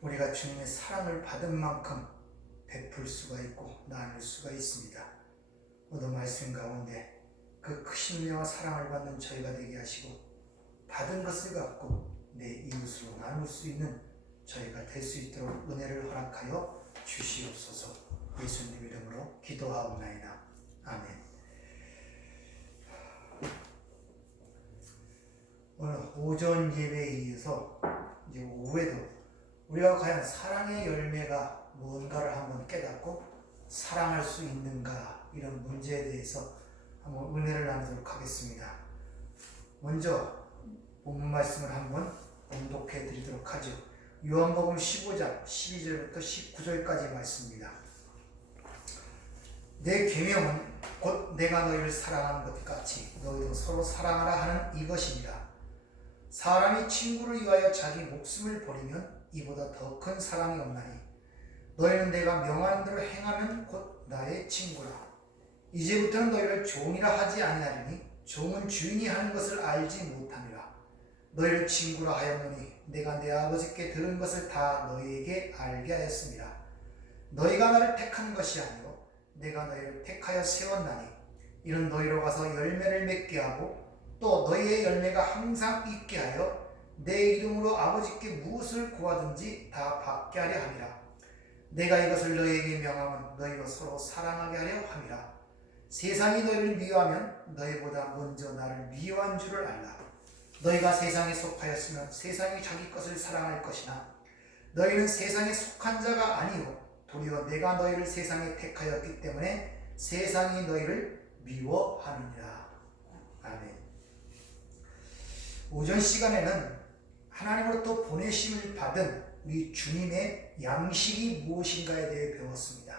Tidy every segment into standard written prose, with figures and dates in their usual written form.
우리가 주님의 사랑을 받은 만큼 베풀 수가 있고 나눌 수가 있습니다. 오늘 말씀 가운데 그 크신 은혜와 사랑을 받는 저희가 되게 하시고 받은 것을 갖고 내 이웃으로 나눌 수 있는 저희가 될 수 있도록 은혜를 허락하여 주시옵소서. 예수님 이름으로 기도하옵나이다. 아멘. 오늘 오전 예배에 이어서 이제 오후에도 우리가 과연 사랑의 열매가 무언가를 한번 깨닫고 사랑할 수 있는가, 이런 문제에 대해서 한번 은혜를 나누도록 하겠습니다. 먼저 본문 말씀을 한번 봉독해 드리도록 하죠. 요한복음 15장 12절부터 19절까지 말씀입니다. 내 계명은 곧 내가 너희를 사랑한 것 같이 너희도 서로 사랑하라 하는 이것이니라. 사람이 친구를 위하여 자기 목숨을 버리면 이보다 더 큰 사랑이 없나니 너희는 내가 명하는 대로 행하면 곧 나의 친구라. 이제부터는 너희를 종이라 하지 아니하리니 종은 주인이 하는 것을 알지 못함이라. 너희를 친구라 하였노니 내가 내 아버지께 들은 것을 다 너희에게 알게 하였습니다. 너희가 나를 택한 것이 아니요 내가 너희를 택하여 세웠나니 이는 너희로 가서 열매를 맺게 하고 또 너희의 열매가 항상 있게 하여 내 이름으로 아버지께 무엇을 구하든지 다 받게 하려 함이라. 내가 이것을 너희에게 명하면 너희로 서로 사랑하게 하려 함이라. 세상이 너희를 미워하면 너희보다 먼저 나를 미워한 줄을 알라. 너희가 세상에 속하였으면 세상이 자기 것을 사랑할 것이나 너희는 세상에 속한 자가 아니요 도리어 내가 너희를 세상에 택하였기 때문에 세상이 너희를 미워하느니라. 아멘. 오전 시간에는 하나님으로부터 보내심을 받은 우리 주님의 양식이 무엇인가에 대해 배웠습니다.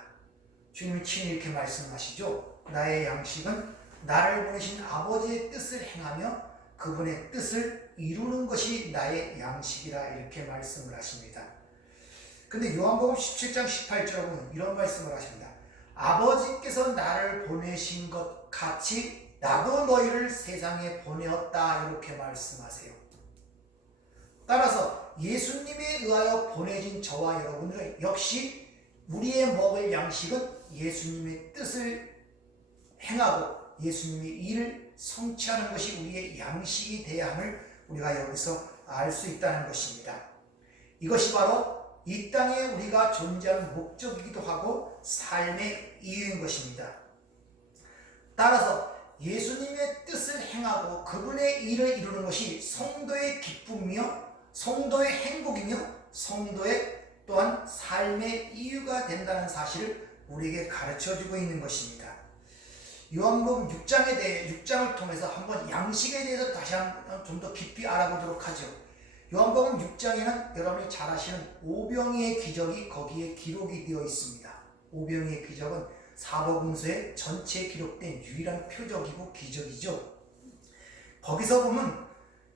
주님이 친히 이렇게 말씀하시죠. 나의 양식은 나를 보내신 아버지의 뜻을 행하며 그분의 뜻을 이루는 것이 나의 양식이라, 이렇게 말씀을 하십니다. 근데 요한복음 17장 18절에 보면 이런 말씀을 하십니다. 아버지께서 나를 보내신 것 같이 나도 너희를 세상에 보내었다, 이렇게 말씀하세요. 따라서 예수님에 의하여 보내진 저와 여러분들은 역시 우리의 먹을 양식은 예수님의 뜻을 행하고 예수님의 일을 성취하는 것이 우리의 양식이 되어야 함을 우리가 여기서 알 수 있다는 것입니다. 이것이 바로 이 땅에 우리가 존재하는 목적이기도 하고 삶의 이유인 것입니다. 따라서 예수님의 뜻을 행하고 그분의 일을 이루는 것이 성도의 기쁨이며 성도의 행복이며 성도의 또한 삶의 이유가 된다는 사실을 우리에게 가르쳐주고 있는 것입니다. 요한복음 6장을 통해서 한번 양식에 대해서 다시 한번 좀 더 깊이 알아보도록 하죠. 요한복음 6장에는 여러분이 잘 아시는 오병이의 기적이 거기에 기록이 되어 있습니다. 오병이의 기적은 사복음서에 전체에 기록된 유일한 표적이고 기적이죠. 거기서 보면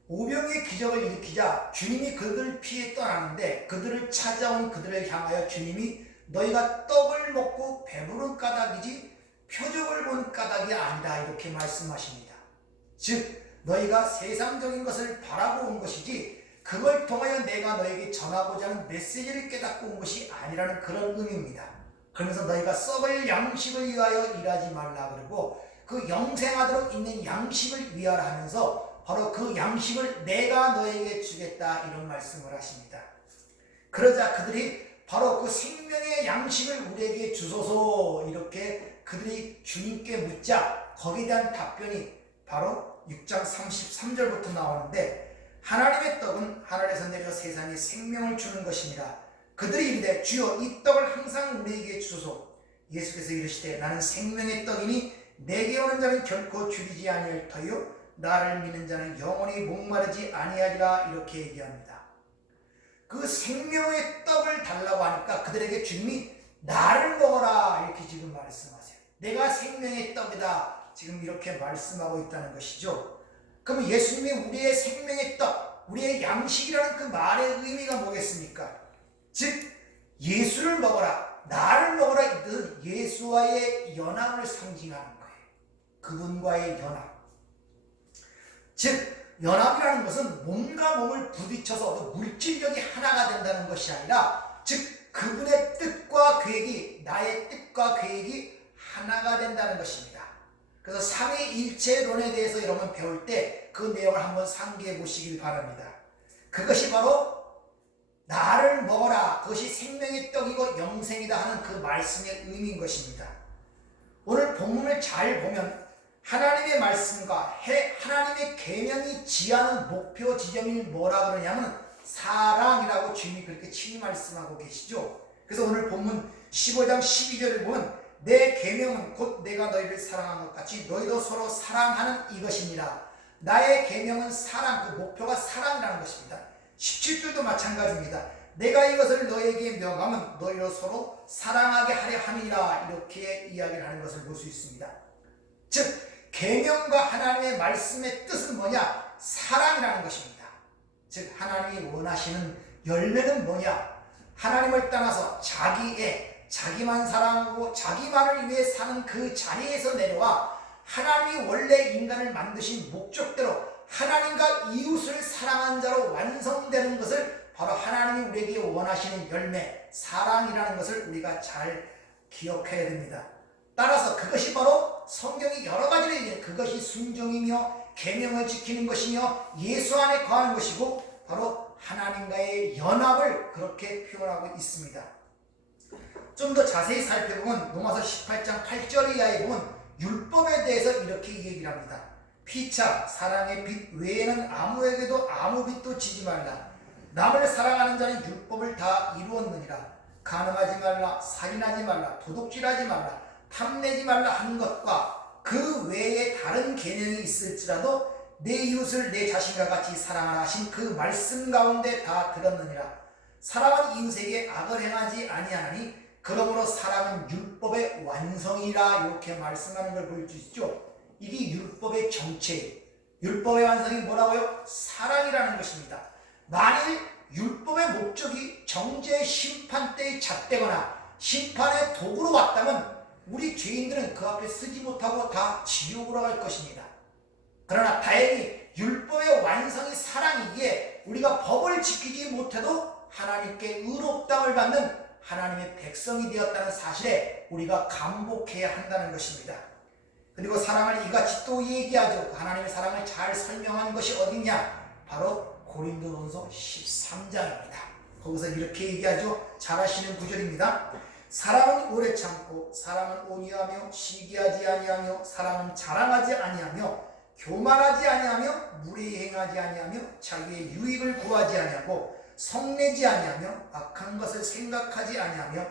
오병이의 기적을 일으키자 주님이 그들을 피해 떠나는데 그들을 찾아온 그들을 향하여 주님이 너희가 떡을 먹고 배부른 까닭이지 표적을 본 까닭이 아니다, 이렇게 말씀하십니다. 즉 너희가 세상적인 것을 바라고 온 것이지 그걸 통하여 내가 너에게 전하고자 하는 메시지를 깨닫고 온 것이 아니라는 그런 의미입니다. 그러면서 너희가 썩을 양식을 위하여 일하지 말라 그러고 그 영생하도록 있는 양식을 위하라 하면서 바로 그 양식을 내가 너에게 주겠다, 이런 말씀을 하십니다. 그러자 그들이 바로 그 생명의 양식을 우리에게 주소서, 이렇게 그들이 주님께 묻자 거기에 대한 답변이 바로 6장 33절부터 나오는데 하나님의 떡은 하늘에서 내려 세상에 생명을 주는 것입니다. 그들이 이르되 주여 이 떡을 항상 우리에게 주소서. 예수께서 이르시되 나는 생명의 떡이니 내게 오는 자는 결코 줄이지 아니할 터요 나를 믿는 자는 영원히 목마르지 아니하리라, 이렇게 얘기합니다. 그 생명의 떡을 달라고 하니까 그들에게 주님이 나를 먹어라, 이렇게 지금 말씀하세요. 내가 생명의 떡이다, 지금 이렇게 말씀하고 있다는 것이죠. 그러면 예수님이 우리의 생명의 떡, 우리의 양식이라는 그 말의 의미가 뭐겠습니까? 즉 예수를 먹어라, 나를 먹어라, 이 뜻은 예수와의 연합을 상징하는 거예요. 그분과의 연합. 즉 연합이라는 것은 몸과 몸을 부딪혀서 물질력이 하나가 된다는 것이 아니라 즉 그분의 뜻과 계획이 나의 뜻과 계획이 하나가 된다는 것입니다. 그래서 삼위일체론에 대해서 여러분 배울 때 그 내용을 한번 상기해 보시길 바랍니다. 그것이 바로 나를 먹어라, 그것이 생명의 떡이고 영생이다 하는 그 말씀의 의미인 것입니다. 오늘 본문을 잘 보면 하나님의 말씀과 하나님의 계명이 지하는 목표 지점이 뭐라 그러냐면 사랑이라고 주님이 그렇게 친히 말씀하고 계시죠. 그래서 오늘 본문 15장 12절을 보면 내 계명은 곧 내가 너희를 사랑한 것 같이 너희도 서로 사랑하는 이것이니라. 나의 계명은 사랑, 그 목표가 사랑이라는 것입니다. 17절도 마찬가지입니다. 내가 이것을 너희에게 명하면 너희로 서로 사랑하게 하려 함이라. 이렇게 이야기를 하는 것을 볼 수 있습니다. 즉 계명과 하나님의 말씀의 뜻은 뭐냐? 사랑이라는 것입니다. 즉 하나님이 원하시는 열매는 뭐냐? 하나님을 떠나서 자기만 사랑하고 자기만을 위해 사는 그 자리에서 내려와 하나님이 원래 인간을 만드신 목적대로 하나님과 이웃을 사랑한 자로 완성되는 것을 바로 하나님이 우리에게 원하시는 열매, 사랑이라는 것을 우리가 잘 기억해야 됩니다. 따라서 그것이 바로 성경이 여러 가지로 얘기해요. 그것이 순종이며 계명을 지키는 것이며 예수 안에 거하는 것이고 바로 하나님과의 연합을 그렇게 표현하고 있습니다. 좀 더 자세히 살펴보면 로마서 18장 8절 이하에 보면 율법에 대해서 이렇게 얘기를 합니다. 피차 사랑의 빛 외에는 아무에게도 아무 빛도 지지 말라. 남을 사랑하는 자는 율법을 다 이루었느니라. 간음하지 말라, 살인하지 말라, 도둑질하지 말라, 탐내지 말라 하는 것과 그 외에 다른 계명이 있을지라도 내 이웃을 내 자신과 같이 사랑하라 하신 그 말씀 가운데 다 들었느니라. 사랑은 이웃에게 악을 행하지 아니하나니 그러므로 사랑은 율법의 완성이라. 이렇게 말씀하는 걸 볼 수 있죠. 이게 율법의 정체, 율법의 완성이 뭐라고요? 사랑이라는 것입니다. 만일 율법의 목적이 정죄 심판 때에 잣대거나 심판의 도구로 왔다면 우리 죄인들은 그 앞에 쓰지 못하고 다 지옥으로 갈 것입니다. 그러나 다행히 율법의 완성이 사랑이기에 우리가 법을 지키지 못해도 하나님께 의롭다함을 받는 하나님의 백성이 되었다는 사실에 우리가 감복해야 한다는 것입니다. 그리고 사랑을 이같이 또 얘기하죠. 그 하나님의 사랑을 잘 설명한 것이 어디냐? 바로 고린도전서 13장입니다. 거기서 이렇게 얘기하죠. 잘 아시는 구절입니다. 사랑은 오래 참고 사랑은 온유하며 시기하지 아니하며 사랑은 자랑하지 아니하며 교만하지 아니하며 무례히 행하지 아니하며 자기의 유익을 구하지 아니하고 성내지 아니하며 악한 것을 생각하지 아니하며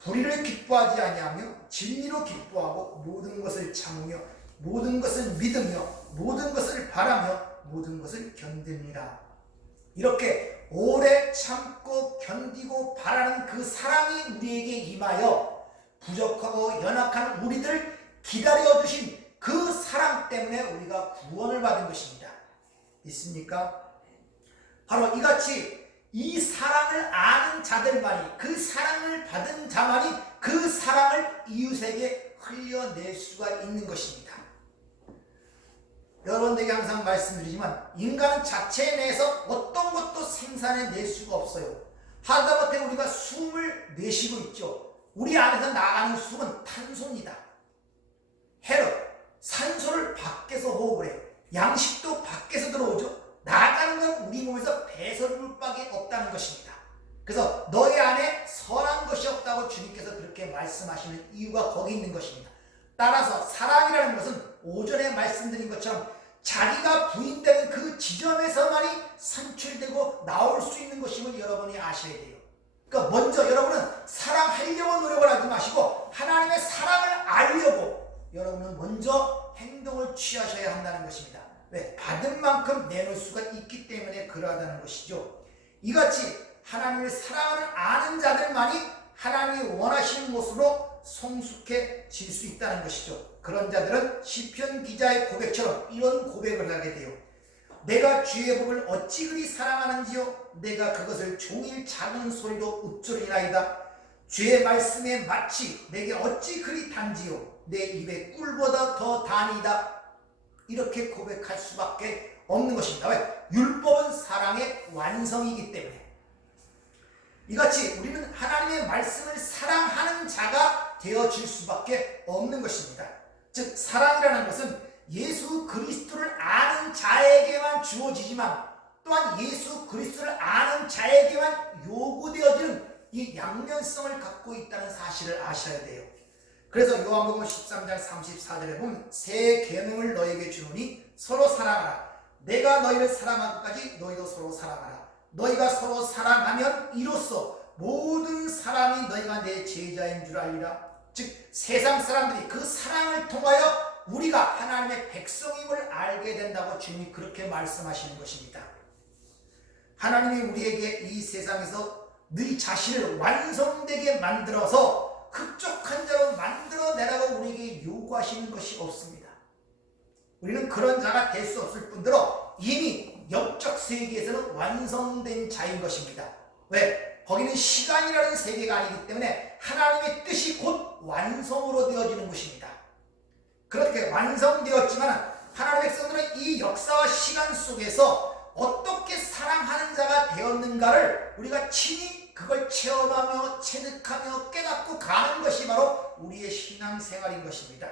불의를 기뻐하지 아니하며 진리로 기뻐하고 모든 것을 참으며 모든 것을 믿으며 모든 것을 바라며 모든 것을 견딥니다. 이렇게 오래 참고 견디고 바라는 그 사랑이 우리에게 임하여 부족하고 연약한 우리들 기다려주신 그 사랑 때문에 우리가 구원을 받은 것입니다. 있습니까? 바로 이같이 이 사랑을 아는 자들만이, 그 사랑을 받은 자만이 그 사랑을 이웃에게 흘려낼 수가 있는 것입니다. 여러분들에게 항상 말씀드리지만 인간은 자체 내에서 어떤 것도 생산해낼 수가 없어요. 하다못해 우리가 숨을 내쉬고 있죠. 우리 안에서 나가는 숨은 탄소입니다. 헬로 산소를 밖에서 호흡을 해. 양식도 밖에서 들어오죠. 나가는 건 우리 몸에서 배설물밖에 없다는 것입니다. 그래서 너희 안에 선한 것이 없다고 주님께서 그렇게 말씀하시는 이유가 거기 있는 것입니다. 따라서 사랑이라는 것은 오전에 말씀드린 것처럼 자기가 부인되는 그 지점에서만이 산출되고 나올 수 있는 것임을 여러분이 아셔야 돼요. 그러니까 먼저 여러분은 사랑하려고 노력을 하지 마시고 하나님의 사랑을 알려고 여러분은 먼저 행동을 취하셔야 한다는 것입니다. 왜? 받은 만큼 내놓을 수가 있기 때문에 그러하다는 것이죠. 이같이 하나님을 사랑하는 아는 자들만이 하나님이 원하시는 모습으로 성숙해질 수 있다는 것이죠. 그런 자들은 시편 기자의 고백처럼 이런 고백을 하게 돼요. 내가 주의 법을 어찌 그리 사랑하는지요. 내가 그것을 종일 작은 소리로 읊조리나이다. 주의 말씀에 마치 내게 어찌 그리 단지요. 내 입에 꿀보다 더 단이다. 이렇게 고백할 수밖에 없는 것입니다. 왜? 율법은 사랑의 완성이기 때문에. 이같이 우리는 하나님의 말씀을 사랑하는 자가 되어질 수밖에 없는 것입니다. 즉 사랑이라는 것은 예수 그리스도를 아는 자에게만 주어지지만 또한 예수 그리스도를 아는 자에게만 요구되어지는 이 양면성을 갖고 있다는 사실을 아셔야 돼요. 그래서 요한복음 13장 34절에 보면 새 계명을 너에게 주노니 서로 사랑하라. 내가 너희를 사랑한 것까지 너희도 서로 사랑하라. 너희가 서로 사랑하면 이로써 모든 사람이 너희가 내 제자인 줄 알리라. 즉 세상 사람들이 그 사랑을 통하여 우리가 하나님의 백성임을 알게 된다고 주님이 그렇게 말씀하시는 것입니다. 하나님이 우리에게 이 세상에서 네 자신을 완성되게 만들어서 흡족한 자로 만들어내라고 우리에게 요구하시는 것이 없습니다. 우리는 그런 자가 될 수 없을 뿐더러 이미 영적 세계에서는 완성된 자인 것입니다. 왜? 거기는 시간이라는 세계가 아니기 때문에 하나님의 뜻이 곧 완성으로 되어지는 것입니다. 그렇게 완성되었지만 하나님의 백성들은 이 역사와 시간 속에서 어떻게 사랑하는 자가 되었는가를 우리가 친히 그걸 체험하며 체득하며 깨닫고 가는 것이 바로 우리의 신앙생활인 것입니다.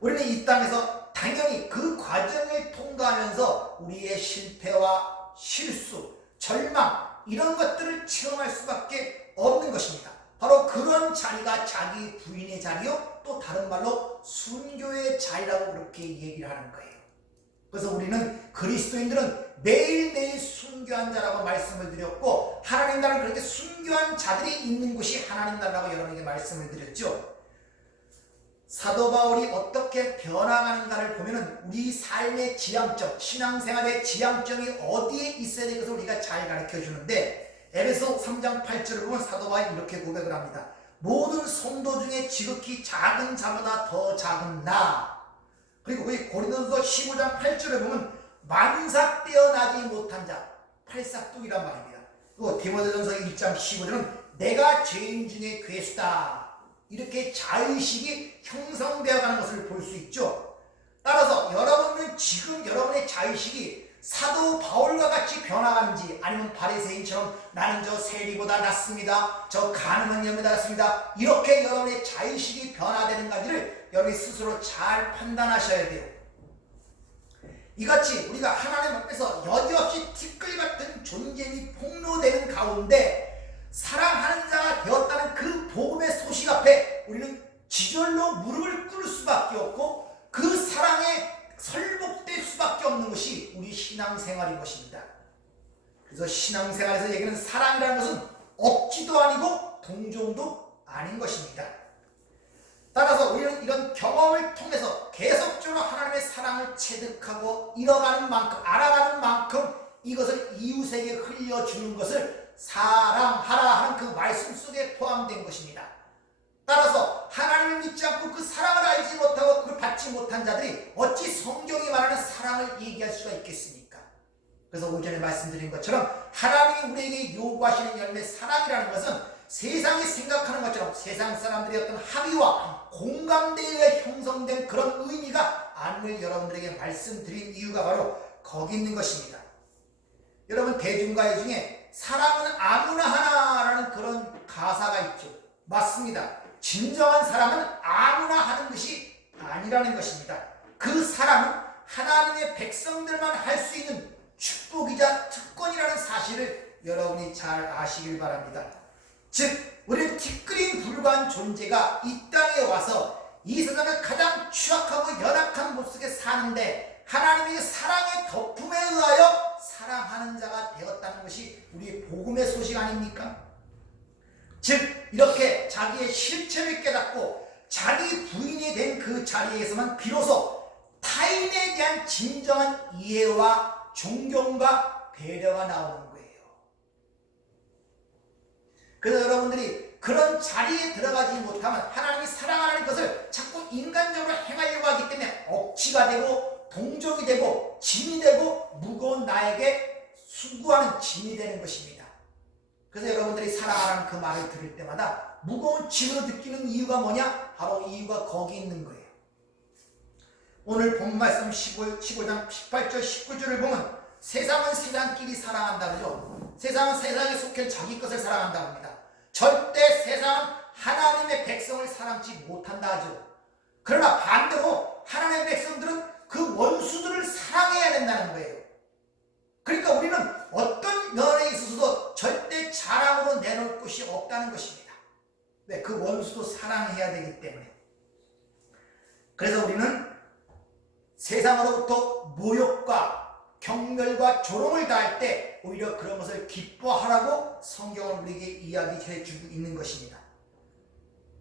우리는 이 땅에서 당연히 그 과정을 통과하면서 우리의 실패와 실수, 절망 이런 것들을 체험할 수밖에 없는 것입니다. 바로 그런 자리가 자기 부인의 자리요, 또 다른 말로 순교의 자리라고 그렇게 얘기를 하는 거예요. 그래서 우리는 그리스도인들은 매일매일 순교한 자라고 말씀을 드렸고 하나님 나라는 그렇게 순교한 자들이 있는 곳이 하나님 나라라고 여러분에게 말씀을 드렸죠. 사도 바울이 어떻게 변화하는가를 보면은 우리 삶의 지향점, 신앙생활의 지향점이 어디에 있어야 되는 것을 우리가 잘 가르쳐 주는데 에베소 3장 8절을 보면 사도 바울이 이렇게 고백을 합니다. 모든 성도 중에 지극히 작은 자보다 더 작은 나. 그리고 우리 고린도서 15장 8절을 보면 만삭되어 나지 못한 자, 팔싹둥이란 말입니다. 그리고 디모데전서 1장 15절은 내가 죄인 중에 괴수다. 이렇게 자의식이 형성되어 가는 것을 볼 수 있죠. 따라서 여러분은 지금 여러분의 자의식이 사도 바울과 같이 변화하는지 아니면 바리새인처럼 나는 저 세리보다 낫습니다. 저 가늠한 염보다 낫습니다. 이렇게 여러분의 자의식이 변화되는가지를 여러분이 스스로 잘 판단하셔야 돼요. 이같이 우리가 하나님 앞에서 여지없이 티끌 같은 존재이 폭로되는 가운데 사랑하는 자가 되었다는 그 복음의 소식 앞에 우리는 지절로 무릎을 꿇을 수밖에 없고 그 사랑에 설복될 수밖에 없는 것이 우리 신앙생활인 것입니다. 그래서 신앙생활에서 얘기하는 사랑이라는 것은 억지도 아니고 동정도 아닌 것입니다. 따라서 우리는 이런 경험을 통해서 계속적으로 하나님의 사랑을 체득하고 이뤄가는 만큼, 알아가는 만큼 이것을 이웃에게 흘려주는 것을 사랑하라 하는 그 말씀 속에 포함된 것입니다. 따라서 하나님을 믿지 않고 그 사랑을 알지 못하고 그걸 받지 못한 자들이 어찌 성경이 말하는 사랑을 얘기할 수가 있겠습니까? 그래서 오전에 말씀드린 것처럼 하나님이 우리에게 요구하시는 열매 사랑이라는 것은 세상이 생각하는 것처럼 세상 사람들의 어떤 합의와 공감대에 형성된 그런 의미가 아님을 여러분들에게 말씀드린 이유가 바로 거기 있는 것입니다. 여러분 대중가요 중에 사랑은 아무나 하나라는 그런 가사가 있죠. 맞습니다. 진정한 사랑은 아무나 하는 것이 아니라는 것입니다. 그 사랑은 하나님의 백성들만 할 수 있는 축복이자 특권이라는 사실을 여러분이 잘 아시길 바랍니다. 즉 우리는 티끌인 불과한 존재가 이 땅에 와서 이 세상을 가장 취약하고 연약한 모습에 사는데 하나님의 사랑의 덮음에 의하여 사랑하는 자가 되었다는 것이 우리 복음의 소식 아닙니까? 즉 이렇게 자기의 실체를 깨닫고 자기 부인이 된 그 자리에서만 비로소 타인에 대한 진정한 이해와 존경과 배려가 나오는 거예요. 그래서 여러분들이 그런 자리에 들어가지 못하면 하나님이 사랑하는 것을 자꾸 인간적으로 행하려고 하기 때문에 억지가 되고 동정이 되고 짐이 되고 무거운 나에게 수고하는 짐이 되는 것입니다. 그래서 여러분들이 사랑하라는 그 말을 들을 때마다 무거운 짐으로 느끼는 이유가 뭐냐? 바로 이유가 거기 있는 거예요. 오늘 본 말씀 15장 18절 19절을 보면 세상은 세상끼리 사랑한다 그러죠. 세상은 세상에 속해 자기 것을 사랑한다고 합니다. 절대 세상은 하나님의 백성을 사랑지 못한다 하죠. 그러나 반대로 하나님의 백성들은 그 원수들을 사랑해야 된다는 거예요. 그러니까 우리는 어떤 면에 있어서도 절대 자랑으로 내놓을 것이 없다는 것입니다. 네, 그 원수도 사랑해야 되기 때문에. 그래서 우리는 세상으로부터 모욕과 경멸과 조롱을 당할 때 오히려 그런 것을 기뻐하라고 성경은 우리에게 이야기해 주고 있는 것입니다.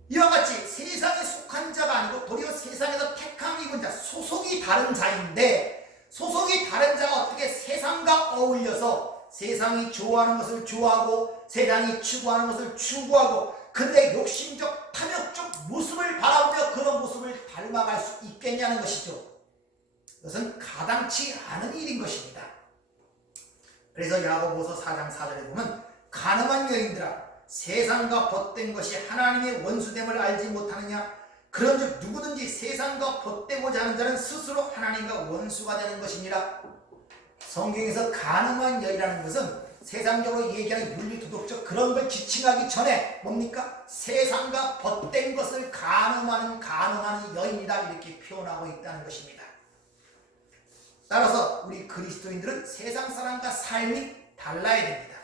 이와 같이 세상에 속한 자가 아니고 도리어 세상에서 택함 입은 자, 소속이 다른 자인데 소속이 다른 자가 어떻게 세상과 어울려서 세상이 좋아하는 것을 좋아하고 세상이 추구하는 것을 추구하고 그들의 욕심적 탐욕적 모습을 바라보며 그런 모습을 닮아갈 수 있겠냐는 것이죠. 그것은 가당치 않은 일인 것입니다. 그래서 야고보서 4장 4절에 보면 가늠한 여인들아 세상과 벗된 것이 하나님의 원수됨을 알지 못하느냐 그런즉 누구든지 세상과 벗되고자 하는 자는 스스로 하나님과 원수가 되는 것이니라. 성경에서 가늠한 여인이라는 것은 세상적으로 얘기하는 윤리도덕적 그런 걸 지칭하기 전에 뭡니까? 세상과 벗된 것을 가늠하는 여인이다 이렇게 표현하고 있다는 것입니다. 따라서 우리 그리스도인들은 세상 사람과 삶이 달라야 됩니다.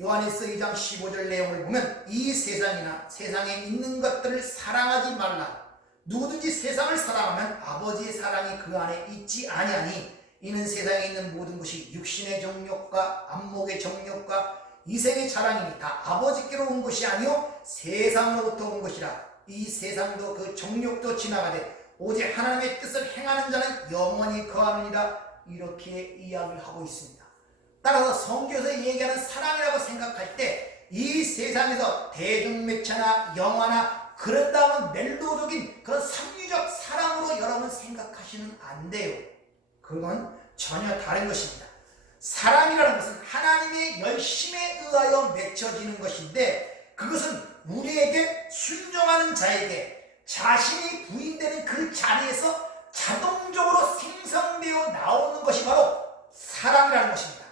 요한일서 2장 15절 내용을 보면 이 세상이나 세상에 있는 것들을 사랑하지 말라. 누구든지 세상을 사랑하면 아버지의 사랑이 그 안에 있지 아니하니 이는 세상에 있는 모든 것이 육신의 정욕과 안목의 정욕과 이생의 자랑이니 다 아버지께로 온 것이 아니요 세상으로부터 온 것이라. 이 세상도 그 정욕도 지나가되 오직 하나님의 뜻을 행하는 자는 영원히 거하느니라. 이렇게 이야기를 하고 있습니다. 따라서 성경에서 얘기하는 사랑이라고 생각할 때 이 세상에서 대중매체나 영화나 그런다면 멜로적인 그런 삼류적 사랑으로 여러분 생각하시면 안 돼요. 그건 전혀 다른 것입니다. 사랑이라는 것은 하나님의 열심에 의하여 맺혀지는 것인데 그것은 우리에게 순종하는 자에게 자신이 부인되는 그 자리에서 자동적으로 생성되어 나오는 것이 바로 사랑이라는 것입니다.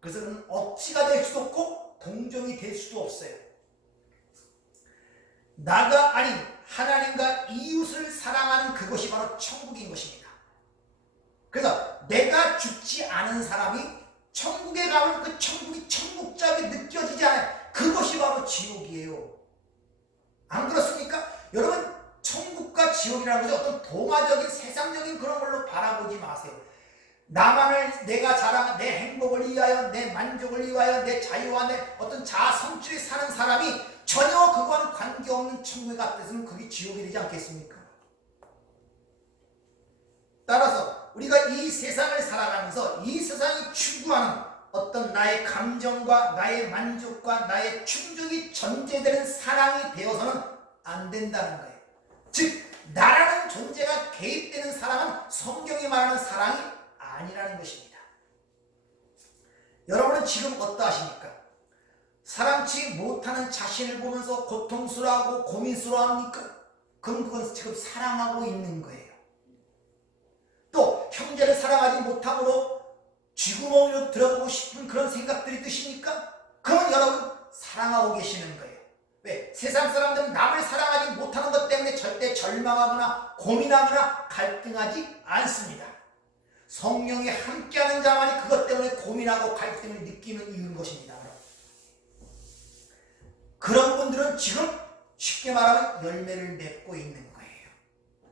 그래서 그는 억지가 될 수도 없고 동정이 될 수도 없어요. 나가 아닌 하나님과 이웃을 사랑하는 그것이 바로 천국인 것입니다. 그래서 내가 죽지 않은 사람이 천국에 가면 그 천국이 천국적이 느껴지지 않아요. 그것이 바로 지옥이에요. 안 그렇습니까? 여러분 천국과 지옥이라는 것이 어떤 동화적인 세상적인 그런 걸로 바라보지 마세요. 나만을 내가 자랑한 내 행복을 위하여 내 만족을 위하여 내 자유와 내 어떤 자아 성취에 사는 사람이 전혀 그거와는 관계없는 천국에 갔다면 그게 지옥이 되지 않겠습니까? 따라서 우리가 이 세상을 살아가면서 이 세상이 추구하는 어떤 나의 감정과 나의 만족과 나의 충족이 전제되는 사랑이 되어서는 안 된다는 거예요. 즉 나라는 존재가 개입되는 사랑은 성경이 말하는 사랑이 아니라는 것입니다. 여러분은 지금 어떠하십니까? 사랑치 못하는 자신을 보면서 고통스러워하고 고민스러워합니까? 그럼 그건 지금 사랑하고 있는 거예요. 또 형제를 사랑하지 못함으로 쥐구멍으로 들어가고 싶은 그런 생각들이 드십니까? 그건 여러분 사랑하고 계시는 거예요. 왜? 세상 사람들은 남을 사랑하지 못하는 것 때문에 절대 절망하거나 고민하거나 갈등하지 않습니다. 성령이 함께하는 자만이 그것 때문에 고민하고 갈등을 느끼는 이유인 것입니다. 그런 분들은 지금 쉽게 말하면 열매를 맺고 있는 거예요.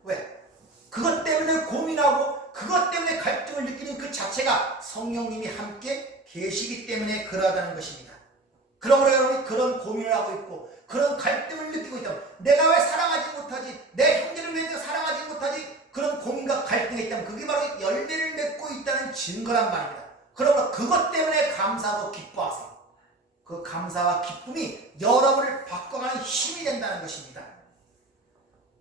왜? 그것 때문에 고민하고 그것 때문에 갈등을 느끼는 그 자체가 성령님이 함께 계시기 때문에 그러하다는 것입니다. 그러므로 여러분이 그런 고민을 하고 있고 그런 갈등을 느끼고 있다면 내가 왜 사랑하지 못하지? 내 형제를 왜 사랑하지 못하지? 그런 고민과 갈등이 있다면 그게 바로 열매를 맺고 있다는 증거란 말입니다. 그러므로 그것 때문에 감사하고 기뻐하세요. 그 감사와 기쁨이 여러분을 바꿔가는 힘이 된다는 것입니다.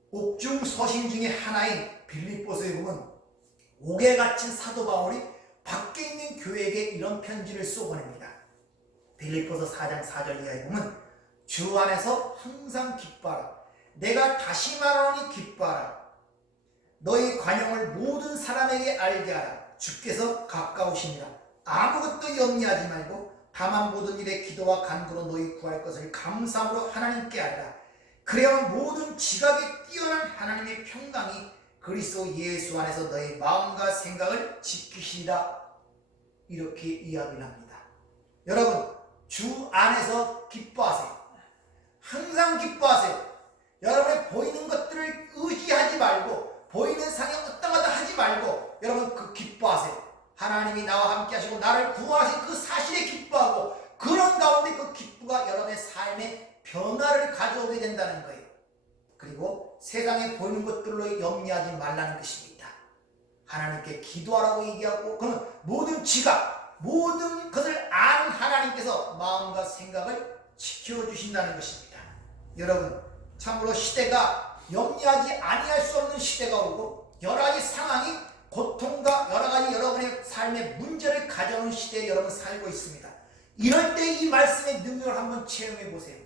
옥중 서신 중에 하나인 빌립보서에 보면 옥에 갇힌 사도 바울이 밖에 있는 교회에게 이런 편지를 쏘보냅니다. 빌립보서 4장 4절 이하에 보면 주 안에서 항상 기뻐하라. 내가 다시 말하노니 기뻐하라. 너희 관용을 모든 사람에게 알게 하라. 주께서 가까우시니라. 아무것도 염려하지 말고 다만 모든 일에 기도와 간구로 너희 구할 것을 감사함으로 하나님께 알라. 그래야 모든 지각에 뛰어난 하나님의 평강이 그리스도 예수 안에서 너희 마음과 생각을 지키시리라. 이렇게 이야기를 합니다. 여러분, 주 안에서 기뻐하세요. 항상 기뻐하세요. 여러분의 보이는 것들을 의지하지 말고, 보이는 상황 어떠하다 하지 말고, 여러분 그 기뻐하세요. 하나님이 나와 함께 하시고 나를 구하신 그 사실에 기뻐하고, 그런 가운데 그 기쁨가 여러분의 삶에 변화를 가져오게 된다는 거예요. 그리고 세상에 보이는 것들로 염려하지 말라는 것입니다. 하나님께 기도하라고 얘기하고, 그는 모든 지각, 모든 것을 아는 하나님께서 마음과 생각을 지켜주신다는 것입니다. 여러분, 참으로 시대가 염려하지 아니할 수 없는 시대가 오고, 여러 가지 상황이 고통과 여러 가지 여러분의 삶의 문제를 가져오는 시대에 여러분 살고 있습니다. 이럴 때 이 말씀의 능력을 한번 체험해 보세요.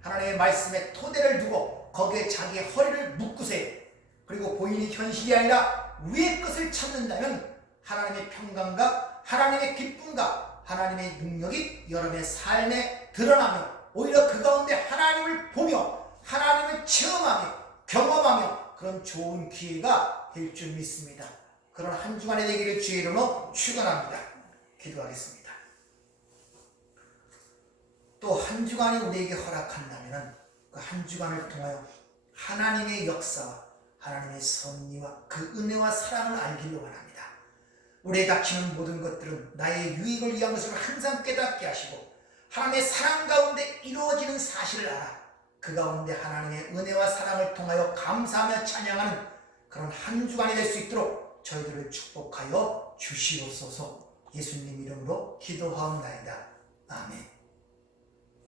하나님의 말씀에 토대를 두고 거기에 자기의 허리를 묶으세요. 그리고 본인이 현실이 아니라 위의 것을 찾는다면 하나님의 평강과 하나님의 기쁨과 하나님의 능력이 여러분의 삶에 드러나며, 오히려 그 가운데 하나님을 보며 하나님을 체험하며 경험하며 그런 좋은 기회가 될 줄 믿습니다. 그런 한 주간이 되기를 주의 이름으로 축원합니다. 기도하겠습니다. 또 한 주간이 우리에게 허락한다면 그 한 주간을 통하여 하나님의 역사와 하나님의 섭리와 그 은혜와 사랑을 알기를 원합니다. 우리의 닥치는 모든 것들은 나의 유익을 위한 것을 항상 깨닫게 하시고, 하나님의 사랑 가운데 이루어지는 사실을 알아 그 가운데 하나님의 은혜와 사랑을 통하여 감사하며 찬양하는 그런 한 주간이 될 수 있도록 저희들을 축복하여 주시옵소서. 예수님 이름으로 기도하옵나이다. 아멘.